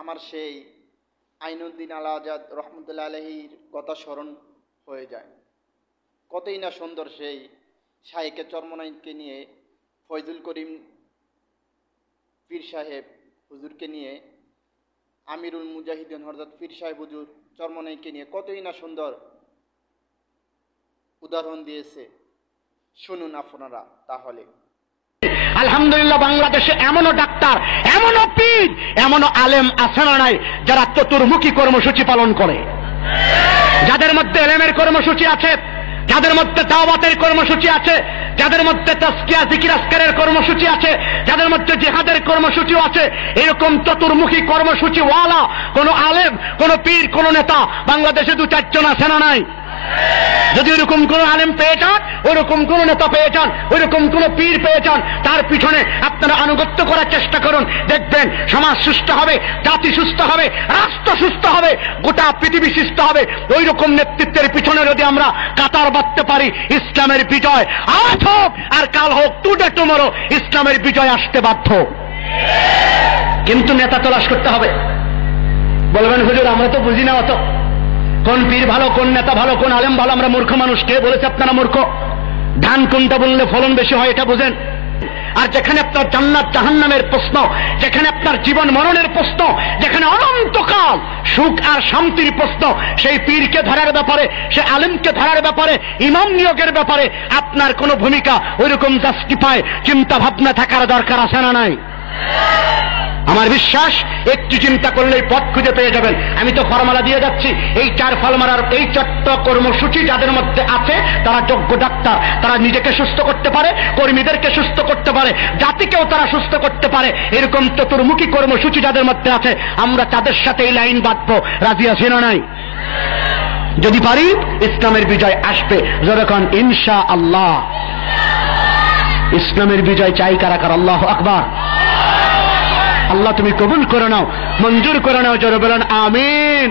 আমার সেই আইনুদ্দিন আল আজাদ রহমতুল্লাহ আলাইহির কথা স্মরণ হয়ে যায়। কতই না সুন্দর সেই শাইখে চরমনাইকে নিয়ে, ফয়জুল করিম পীর সাহেব হুজুরকে নিয়ে, আমিরুল মুজাহিদিন হযরত পীর সাহেব হুজুর চরমনাইকে নিয়ে কতই না সুন্দর উদাহরণ দিয়েছে। শুনুন আপনারা তাহলে। আলহামদুলিল্লাহ, বাংলাদেশে এমনও ডাক্তার, এমনও পীর, এমনও আলেম আছে না নাই যারা চতুর্মুখী কর্মসূচি পালন করে, যাদের মধ্যে এলেমের কর্মসূচি আছে, যাদের মধ্যে দাওয়াতের কর্মসূচি আছে, যাদের মধ্যে তাজকিয়া জিকির আজকারের কর্মসূচি আছে, যাদের মধ্যে জিহাদের কর্মসূচিও আছে। এরকম চতুর্মুখী কর্মসূচি ওয়ালা কোন আলেম, কোন পীর, কোন নেতা বাংলাদেশে 2-4 জন আছে না নাই? যদি ওরকম কোন আলেম পেয়ে যান, ওরকম কোন নেতা পেয়ে যান, ওরকম কোন পীর পেয়ে যান, তার পিছনে আপনারা আনুগত্য করার চেষ্টা করুন। দেখবেন সমাজ সুস্থ হবে, জাতি সুস্থ হবে, রাষ্ট্র সুস্থ হবে, গোটা পৃথিবী সুস্থ হবে। ওই রকম নেতৃত্বের পিছনে যদি আমরা কাতার বাঁধতে পারি, ইসলামের বিজয় আজ হোক আর কাল হোক, টুডে টুমরো ইসলামের বিজয় আসতে বাধ্য। কিন্তু নেতা তলাশ করতে হবে। বলবেন হুজুর আমরা তো বুঝি না অত, কোন পীর ভালো, কোন নেতা ভালো, কোন আলেম ভালো, আমরা মূর্খ মানুষ। কে বলেছে আপনারা মূর্খ? ধান কোনটা বললে ফলন বেশি হয় এটা বুঝেন। আর যেখানে আপনার জান্নাত জাহান্নামের প্রশ্ন, যেখানে আপনার জীবন মরণের প্রশ্ন, যেখানে অনন্তকাল সুখ আর শান্তির প্রশ্ন, সেই পীরকে ধরার ব্যাপারে, সে আলেমকে ধরার ব্যাপারে, ইমাম নিয়োগের ব্যাপারে আপনার কোনো ভূমিকা ওইরকম জাস্টিফাই চিন্তা ভাবনা থাকার দরকার আছে না নাই? আমার বিশ্বাস একটু চিন্তা করলেই পথ খুঁজে পেয়ে যাবেন। আমি তো ফর্মুলা দিয়ে যাচ্ছি। এই 4 ফর্মুলার, এই 4টা কর্মসূচি যাদের মধ্যে আছে তারা যোগ্য ডাক্তার। তারা নিজেকে সুস্থ করতে পারে, কর্মীদেরকে সুস্থ করতে পারে, জাতিকেও তারা সুস্থ করতে পারে। এরকম চতুর্মুখী কর্মসূচি যাদের মধ্যে আছে, আমরা তাদের সাথে এই লাইন বাঁধবো। রাজি আছি না নাই? যদি পারি ইসলামের বিজয় আসবে। যখন ইনশাআল্লাহ ইসলামের বিজয় চাই কারা কারা? আল্লাহু আকবার। আল্লাহ তুমি কবুল করে নাও, মঞ্জুর করে নাও, জোরে বলেন আমিন।